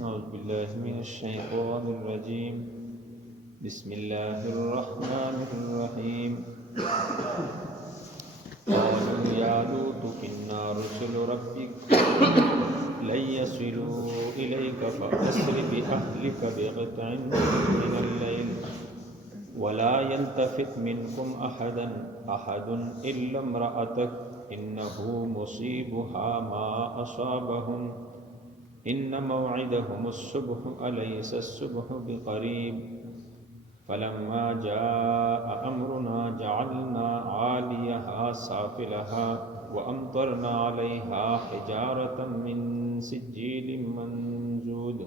أعوذ بالله من الشيطان الرجيم. بسم الله الرحمن الرحيم. قالوا يا لوط إنا رسل ربك لن يصلوا إليك فأسر بأهلك بقطع من الليل ولا يلتفت منكم أحد إلا امرأتك إنه مصيبها ما أصابهم إن موعدهم الصبح أليس الصبح بقريب فلما جاء أمرنا جعلنا عاليها سافلها وأمطرنا عليها حجارة من سجيل منضود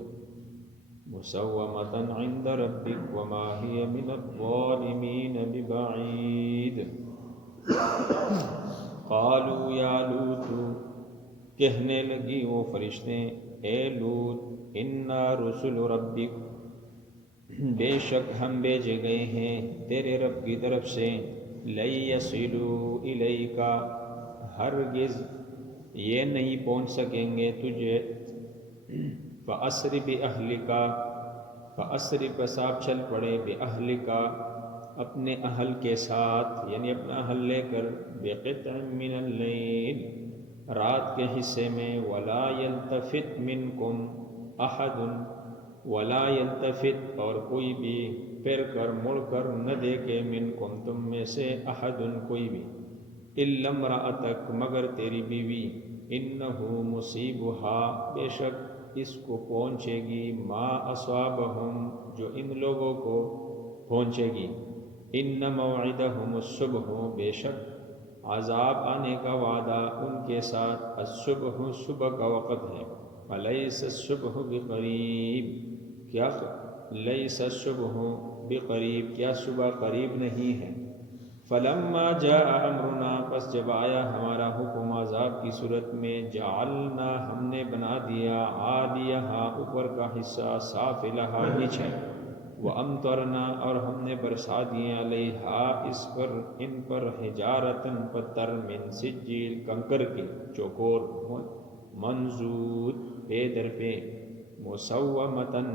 مسومة عند ربك وما هي من الظالمين ببعيد. قالوا يا لوط، کہنے لگی وہ فرشتے، اے لوط، انا رسل ربک، بے شک ہم بھیجے گئے ہیں تیرے رب کی طرف سے، لن یصلوا الیک، ہرگز یہ نہیں پہنچ سکیں گے تجھے، فاسر باہلک، فاسر پس آپ چل پڑے، باہلک اپنے اہل کے ساتھ، یعنی اپنا اہل لے کر، بقطع من اللیل رات کے حصے میں، ولا یلتفت منکم احد، ولا یلتفت اور کوئی بھی پھر کر مڑ کر نہ دیکھے، منکم تم میں سے، احد کوئی بھی، الا امرأتک مگر تیری بیوی، انہ مصیبہا بے شک اس کو پہنچے گی، ما اصابہم جو ان لوگوں کو پہنچے گی، ان موعدہم الصبح بے شک عذاب آنے کا وعدہ ان کے ساتھ، الصبح صبح کا وقت ہے، الیس الصبح بقریب، کیا لیس الصبح بقریب، کیا صبح قریب نہیں ہے، فلما جاء امرنا پس جب آیا ہمارا حکم عذاب کی صورت میں، جعلنا ہم نے بنا دیا، عالیہا اوپر کا حصہ، سافلہا نیچے، وَأَمْطَرْنَا اور ہم نے برسا دیے، علیہا اس پر، ان پر، حجارتن پتھر، من سجیل کنکر کے، چوکور، منضود پے در پہ، مسومتن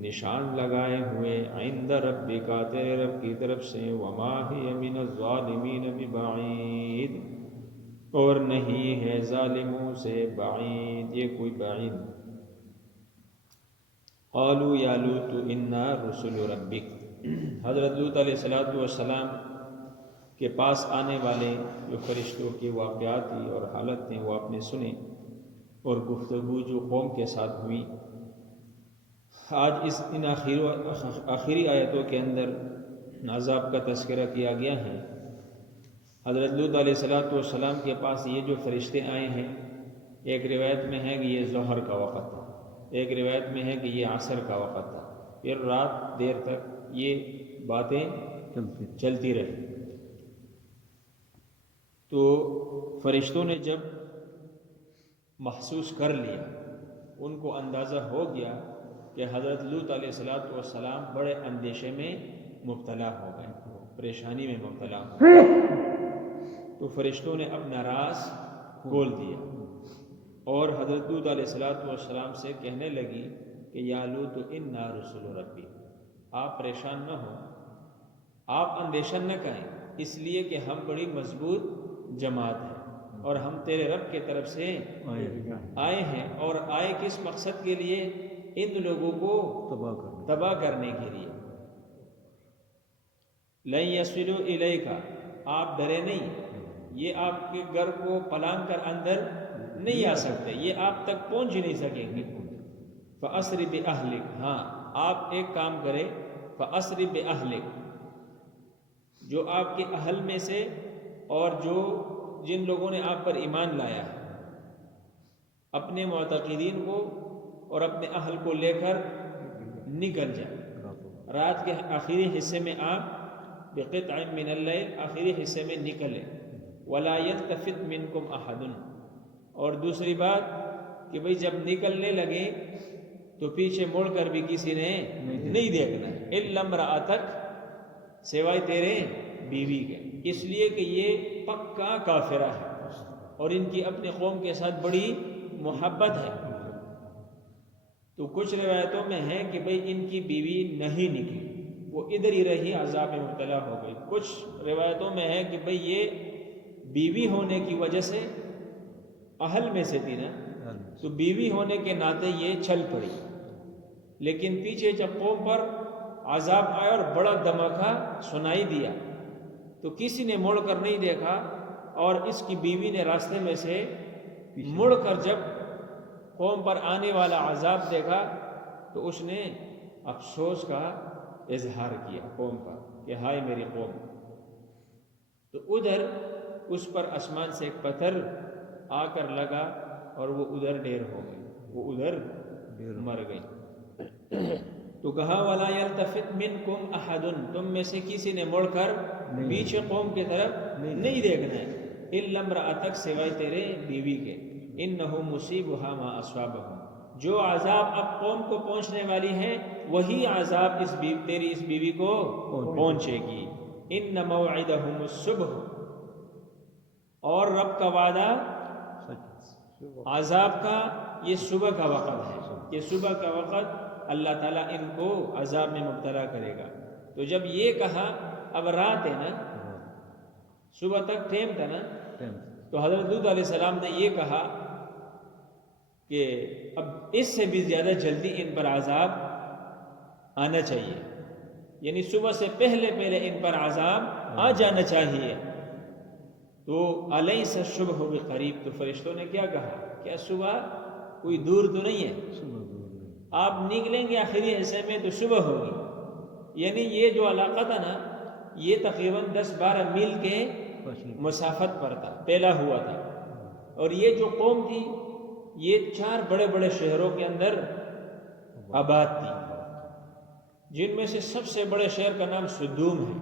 نشان لگائے ہوئے، عند ربک تیرے رب کی طرف سے، وما ہی من الظالمین ببعید اور نہیں ہے ظالموں سے بعید، یہ کوئی بعید. قالوا یا لوط انا رسل ربک، حضرت لوط علیہ السلام کے پاس آنے والے جو فرشتوں کے واقعات تھی اور حالت تھیں وہ آپ نے سنے، اور گفتگو جو قوم کے ساتھ ہوئی. آج ان آخری آیتوں کے اندر عذاب کا تذکرہ کیا گیا ہے. حضرت لوط علیہ السلام کے پاس یہ جو فرشتے آئے ہیں، ایک روایت میں ہے کہ یہ ظہر کا وقت تھا، ایک روایت میں ہے کہ یہ عصر کا وقت تھا، پھر رات دیر تک یہ باتیں چلتی رہی. تو فرشتوں نے جب محسوس کر لیا، ان کو اندازہ ہو گیا کہ حضرت لوط علیہ السلام بڑے اندیشے میں مبتلا ہو گئے، پریشانی میں مبتلا ہو گئے، تو فرشتوں نے اپنا راز کھول دیا اور حضرت لوط علیہ السلام سے کہنے لگی کہ یا لوط انا رسل ربی، آپ پریشان نہ ہوں، آپ اندیشہ نہ کریں، اس لیے کہ ہم بڑی مضبوط جماعت ہیں اور ہم تیرے رب کے طرف سے آئے ہیں، اور آئے کس مقصد کے لیے؟ ان لوگوں کو تباہ کرنے کے لیے. لن یصلوا الیک، آپ ڈرے نہیں، یہ آپ کے گھر کو پلانگ کر اندر نہیں آ سکتے، یہ آپ تک پہنچ نہیں سکیں گے. فَأَسْرِ بِأَهْلِكَ، ہاں آپ ایک کام کریں، فَأَسْرِ بِأَهْلِكَ، جو آپ کے اہل میں سے اور جن لوگوں نے آپ پر ایمان لایا ہے، اپنے معتقدین کو اور اپنے اہل کو لے کر نکل جائیں. رات کے آخری حصے میں آپ بقطع من اللیل آخری حصے میں نکلیں، ولا یلتفت منکم احد، اور دوسری بات کہ بھئی جب نکلنے لگے تو پیچھے مڑ کر بھی کسی نے نہیں دیکھنا، الا امرأتک سوائے تیرے بیوی کے، اس لیے کہ یہ پکا کافرہ ہے اور ان کی اپنے قوم کے ساتھ بڑی محبت ہے. تو کچھ روایتوں میں ہے کہ بھئی ان کی بیوی نہیں نکلی، وہ ادھر ہی رہی، عذاب میں مبتلا ہو گئی۔ کچھ روایتوں میں ہے کہ بھئی یہ بیوی ہونے کی وجہ سے، اہل میں سے تھی نا، تو بیوی ہونے کے ناطے یہ چھل پڑی، لیکن پیچھے جب قوم پر عذاب آیا اور بڑا دھماکہ سنائی دیا تو کسی نے مڑ کر نہیں دیکھا، اور اس کی بیوی نے راستے میں سے مڑ کر جب قوم پر آنے والا عذاب دیکھا تو اس نے افسوس کا اظہار کیا قوم پر کہ ہائے میری قوم۔ تو ادھر اس پر آسمان سے ایک پتھر آ کر لگا اور وہ ادھر ڈھیر ہو گئی، وہ ادھر مر گئی۔ تو کہا وَلَا يَلْتَفِتْ مِنْكُمْ أَحَدٌ، تم میں سے کسی نے مڑ کر پیچھے قوم کی طرف نہیں دیکھنا ہے، إِلَّا امْرَأَتَكَ، سوائے تیرے بیوی کے، إِنَّهُ مُصِيبُهَا مَا أَصَابَهُمْ، جو عذاب اب قوم کو پہنچنے والی ہے وہی عذاب تیری اس بیوی کو پہنچے گی۔ إِنَّ مَوْعِدَهُمُ الصُّبْحُ، اور رب کا وعدہ عذاب کا یہ صبح کا وقت ہے، یہ صبح کا وقت اللہ تعالیٰ ان کو عذاب میں مبتلا کرے گا۔ تو جب یہ کہا، اب رات ہے نا، صبح تک ٹائم تھا نا، تو حضرت لوط علیہ السلام نے یہ کہا کہ اب اس سے بھی زیادہ جلدی ان پر عذاب آنا چاہیے، یعنی صبح سے پہلے ان پر عذاب آ جانا چاہیے۔ تو الیس الصبح بقریب، تو فرشتوں نے کیا کہا، کیا صبح کوئی دور تو نہیں ہے؟ آپ نکلیں گے آخری حصے میں تو صبح ہوگی، یعنی یہ جو علاقہ تھا نا یہ تقریباً 10-12 میل کے مسافت پر تھا، پھیلا ہوا تھا، اور یہ جو قوم تھی یہ 4 بڑے بڑے شہروں کے اندر آباد تھی، جن میں سے سب سے بڑے شہر کا نام سدوم ہے،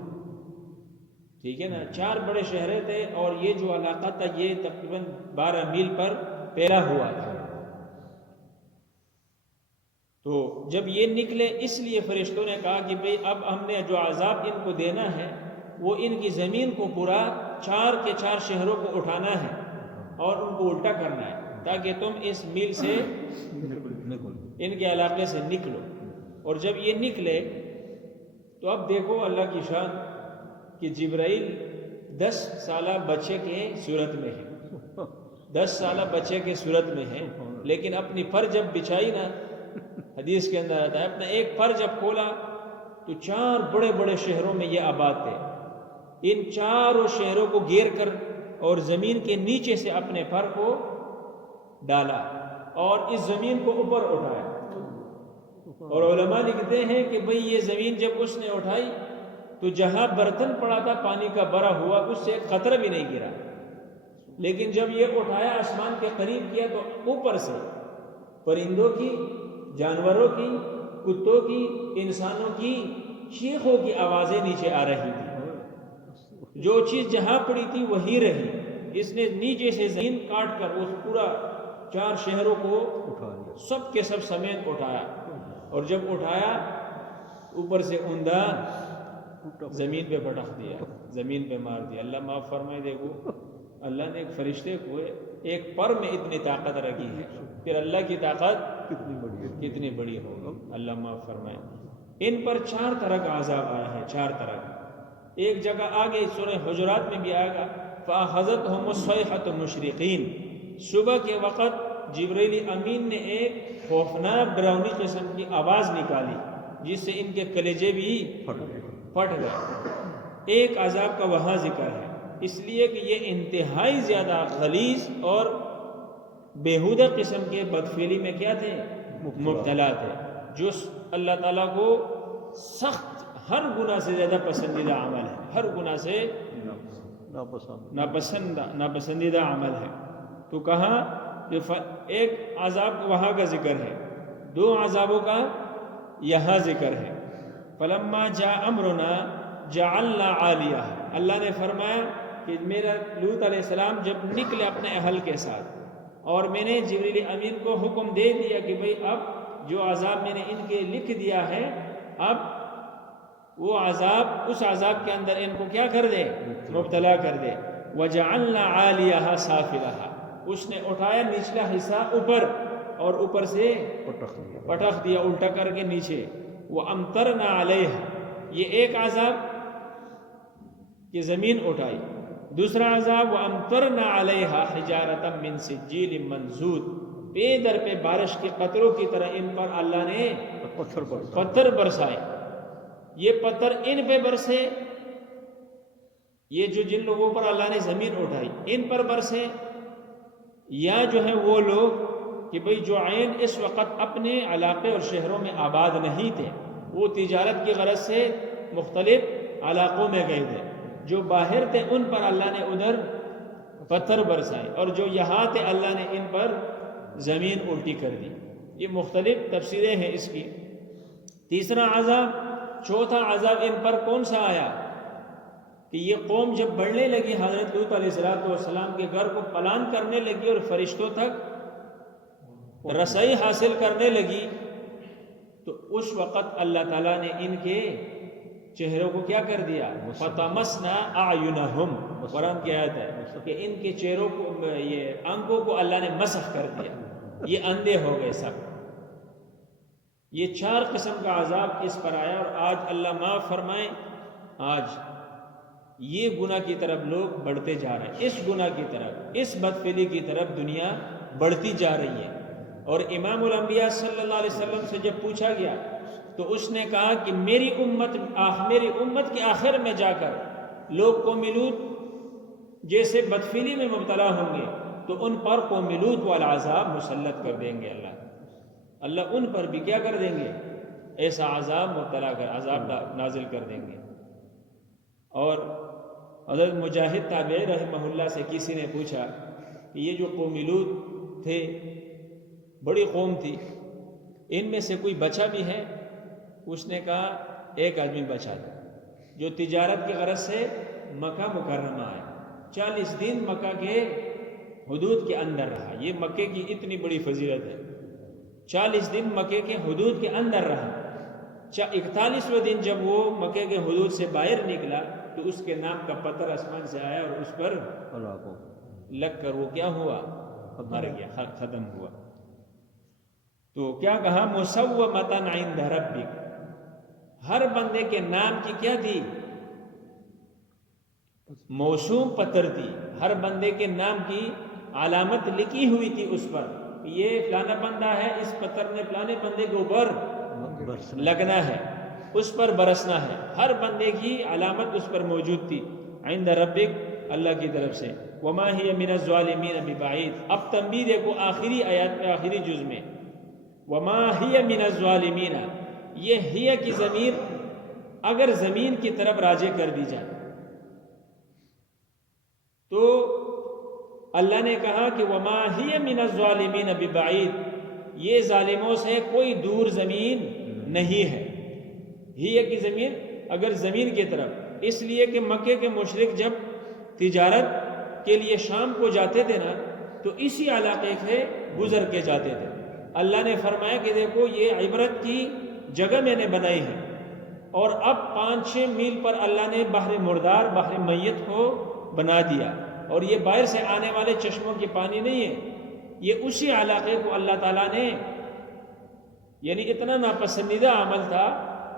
ٹھیک ہے نا، 4 بڑے شہریں تھے، اور یہ جو علاقہ تھا یہ تقریباً 12 میل پر پھیلا ہوا تھا۔ تو جب یہ نکلے، اس لیے فرشتوں نے کہا کہ بھئی اب ہم نے جو عذاب ان کو دینا ہے وہ ان کی زمین کو پورا 4 کے 4 شہروں کو اٹھانا ہے اور ان کو الٹا کرنا ہے، تاکہ تم اس میل سے ان کے علاقے سے نکلو۔ اور جب یہ نکلے تو اب دیکھو اللہ کی شان کہ جبرائیل 10 سالہ بچے کے صورت میں ہے، 10 سالہ بچے کے صورت میں ہے، لیکن اپنی پر جب بچھائی نا، حدیث کے اندر آتا ہے، اپنا ایک پر جب کھولا تو 4 بڑے بڑے شہروں میں یہ آباد تھے، ان 4 شہروں کو گھیر کر اور زمین کے نیچے سے اپنے پر کو ڈالا اور اس زمین کو اوپر اٹھایا۔ اور علماء لکھتے ہیں کہ بھئی یہ زمین جب اس نے اٹھائی تو جہاں برتن پڑا تھا پانی کا بھرا ہوا، اس سے ایک قطرہ بھی نہیں گرا، لیکن جب یہ اٹھایا آسمان کے قریب کیا تو اوپر سے پرندوں کی، جانوروں کی، کتوں کی، انسانوں کی چیخوں کی آوازیں نیچے آ رہی تھی، جو چیز جہاں پڑی تھی وہی رہی۔ اس نے نیچے سے زمین کاٹ کر اس پورا 4 شہروں کو سب کے سب سمیت اٹھایا، اور جب اٹھایا اوپر سے اوندا زمین پہ پٹخ دیا، زمین پہ مار دیا۔ اللہ معاف فرمائے، دیکھو اللہ نے ایک فرشتے کو ایک پر میں اتنی طاقت رکھی ہے، پھر اللہ کی طاقت کتنی بڑی ہوگی، اللہ معاف فرمائے۔ ان پر 4 طرح کا عذاب آیا ہے، 4 طرح کا۔ ایک جگہ آگے سورہ حجرات میں بھی آئے گا، فَأَخَذَتْهُمُ الصَّيْحَةُ مُشْرِقِينَ، صبح کے وقت جبرائیل امین نے ایک خوفناک ڈراؤنی قسم کی آواز نکالی جس سے ان کے کلیجے بھی پھٹ گئے۔ ایک عذاب کا وہاں ذکر ہے، اس لیے کہ یہ انتہائی زیادہ غلیظ اور بیہودہ قسم کے بدفعلی میں کیا تھے، مبتلا تھے، جو اللہ تعالیٰ کو سخت ہر گناہ سے زیادہ پسندیدہ عمل ہے، ہر گناہ سے ناپسندیدہ عمل ہے۔ تو کہا کہ ایک عذاب وہاں کا ذکر ہے، 2 عذابوں کا یہاں ذکر ہے۔ فَلَمَّا جَاءَ أَمْرُنَا جَعَلْنَا عَالِيَهَا، اللہ نے فرمایا کہ میرا لوط علیہ السلام جب نکلے اپنے اہل کے ساتھ، اور میں نے جبریل امین کو حکم دے دیا کہ بھئی اب جو عذاب میں نے ان کے لکھ دیا ہے، اب وہ عذاب، اس عذاب کے اندر ان کو کیا کر دے، مبتلا کر دے۔ وَجَعَلْنَا عَالِيَهَا سَافِلَهَا، اس نے اٹھایا نچلا حصہ اوپر، اور اوپر سے پٹخ دیا الٹا کر کے نیچے. وَأَمْطَرْنَا عَلَيْهَا، یہ ایک عذاب کہ زمین اٹھائی. دوسرا عذاب وَأَمْطَرْنَا عَلَيْهَا حِجَارَةً مِّن سِجِّيلٍ مَّنْضُودٍ، پے در پہ بارش کے قطروں کی طرح ان پر اللہ نے پتھر برسائے. یہ پتھر ان پہ برسے، یہ جو جن لوگوں پر اللہ نے زمین اٹھائی ان پر برسے، یا جو ہے وہ لوگ کہ بھئی جو عین اس وقت اپنے علاقے اور شہروں میں آباد نہیں تھے، وہ تجارت کی غرض سے مختلف علاقوں میں گئے تھے، جو باہر تھے ان پر اللہ نے ادھر پتھر برسائے، اور جو یہاں تھے اللہ نے ان پر زمین الٹی کر دی. یہ مختلف تفسیریں ہیں اس کی. تیسرا عذاب، چوتھا عذاب ان پر کون سا آیا کہ یہ قوم جب بڑھنے لگی، حضرت لوط علیہ السلام کے گھر کو پلان کرنے لگی اور فرشتوں تک رسائی حاصل کرنے لگی، تو اس وقت اللہ تعالیٰ نے ان کے چہروں کو کیا کر دیا؟ فَطَمَسْنَا أَعْيُنَهُمْ، قرآن کی آیت ہے کہ ان کے چہروں کو، یہ آنکھوں کو اللہ نے مسخ کر دیا، یہ اندھے ہو گئے سب. یہ 4 قسم کا عذاب اس پر آیا. اور آج اللہ معاف فرمائے، آج یہ گناہ کی طرف لوگ بڑھتے جا رہے ہیں، اس گناہ کی طرف، اس بدفعلی کی طرف دنیا بڑھتی جا رہی ہے. اور امام الانبیاء صلی اللہ علیہ وسلم سے جب پوچھا گیا تو اس نے کہا کہ میری امت کے آخر میں جا کر لوگ قوم لوط جیسے بدفعلی میں مبتلا ہوں گے تو ان پر قوم لوط والا عذاب مسلط کر دیں گے. اللہ ان پر بھی کیا کر دیں گے؟ ایسا عذاب عذاب نازل کر دیں گے. اور حضرت مجاہد تابعی رحمہ اللہ سے کسی نے پوچھا کہ یہ جو قوم لوط تھے، بڑی قوم تھی، ان میں سے کوئی بچا بھی ہے؟ اس نے کہا ایک آدمی بچا تھا جو تجارت کی غرض سے مکہ مکرمہ آیا، 40 دن مکہ کے حدود کے اندر رہا. یہ مکے کی اتنی بڑی فضیلت ہے، 40 دن مکے کے حدود کے اندر رہا. 41ویں دن جب وہ مکے کے حدود سے باہر نکلا تو اس کے نام کا پتھر آسمان سے آیا اور اس پر لگ کر وہ کیا ہوا؟ مر گیا، ختم ہوا. تو کیا کہا؟ مسومۃ عند ربک، ہر بندے کے نام کی کیا تھی؟ موسوم پتھر تھی. ہر بندے کے نام کی علامت لکھی ہوئی تھی اس پر، یہ فلانا بندہ ہے، اس پتھر نے فلانے بندے کے اوپر لگنا ہے، اس پر برسنا ہے. ہر بندے کی علامت اس پر موجود تھی. عند ربک، اللہ کی طرف سے. وما ہی من الظالمین ببعید. اب تنبیہ دیکھو آخری آیات میں، آخری جز میں، وما ہی من الظالمین، یہ ہی کی ضمیر اگر زمین کی طرف راجع کر دی جائے تو اللہ نے کہا کہ وما ہی من الظالمین ببعید، یہ ظالموں سے کوئی دور زمین نہیں ہے. ہی کی زمین اگر زمین کی طرف، اس لیے کہ مکے کے مشرک جب تجارت کے لیے شام کو جاتے تھے نا تو اسی علاقے سے گزر کے جاتے تھے. اللہ نے فرمایا کہ دیکھو یہ عبرت کی جگہ میں نے بنائی ہے. اور اب 5-6 میل پر اللہ نے بحر مردار، بحر میت کو بنا دیا، اور یہ باہر سے آنے والے چشموں کی پانی نہیں ہے، یہ اسی علاقے کو اللہ تعالیٰ نے، یعنی اتنا ناپسندیدہ عمل تھا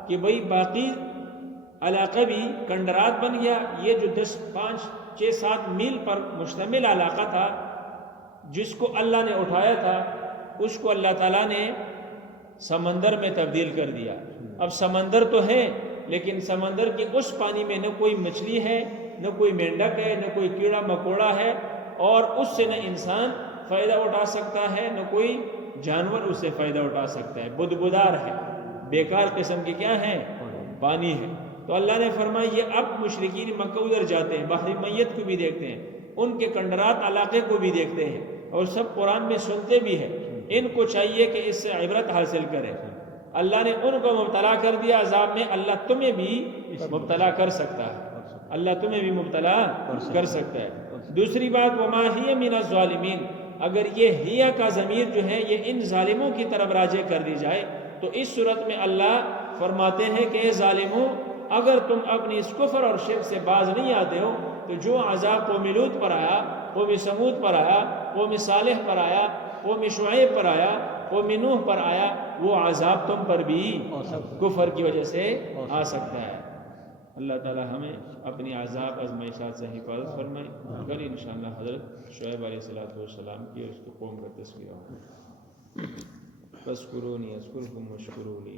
کہ بھئی باقی علاقہ بھی کنڈرات بن گیا. یہ جو 5-6-7 میل پر مشتمل علاقہ تھا جس کو اللہ نے اٹھایا تھا، اس کو اللہ تعالیٰ نے سمندر میں تبدیل کر دیا. اب سمندر تو ہے لیکن سمندر کے اس پانی میں نہ کوئی مچھلی ہے، نہ کوئی مینڈک ہے، نہ کوئی کیڑا مکوڑا ہے، اور اس سے نہ انسان فائدہ اٹھا سکتا ہے، نہ کوئی جانور اس سے فائدہ اٹھا سکتا ہے. بدبودار ہے، بیکار قسم کی کیا ہے؟ پانی ہے. تو اللہ نے فرمایا یہ اب مشرکین مکہ ادھر جاتے ہیں، بحر میت کو بھی دیکھتے ہیں، ان کے کنڈرات علاقے کو بھی دیکھتے ہیں، اور سب قرآن میں سنتے بھی ہیں. ان کو چاہیے کہ اس سے عبرت حاصل کریں. اللہ نے ان کو مبتلا کر دیا عذاب میں، اللہ تمہیں بھی مبتلا کر سکتا ہے، اللہ تمہیں بھی مبتلا کر سکتا ہے. دوسری بات، وما ہی من الظالمین، اگر یہ ہیا کا ضمیر جو ہے یہ ان ظالموں کی طرف راجع کر دی جائے تو اس صورت میں اللہ فرماتے ہیں کہ اے ظالموں، اگر تم اپنی اس کفر اور شرک سے باز نہیں آتے ہو تو جو عذاب قوم لوط پر آیا، قوم سمود پر آیا، قوم صالح پر آیا، قوم شعیب پر آیا، قوم نوح پر آیا، وہ عذاب تم پر بھی کفر کی وجہ سے آ سکتا ہے۔ اللہ تعالی ہمیں اپنی عذاب آزمائشات سے حفاظت فرمائے۔ کل انشاءاللہ حضرت شعیب علیہ السلام کی اور اس کی قوم کا تذکرہ ہوگا۔ فاذکرونی اذکرکم واشکروا لی۔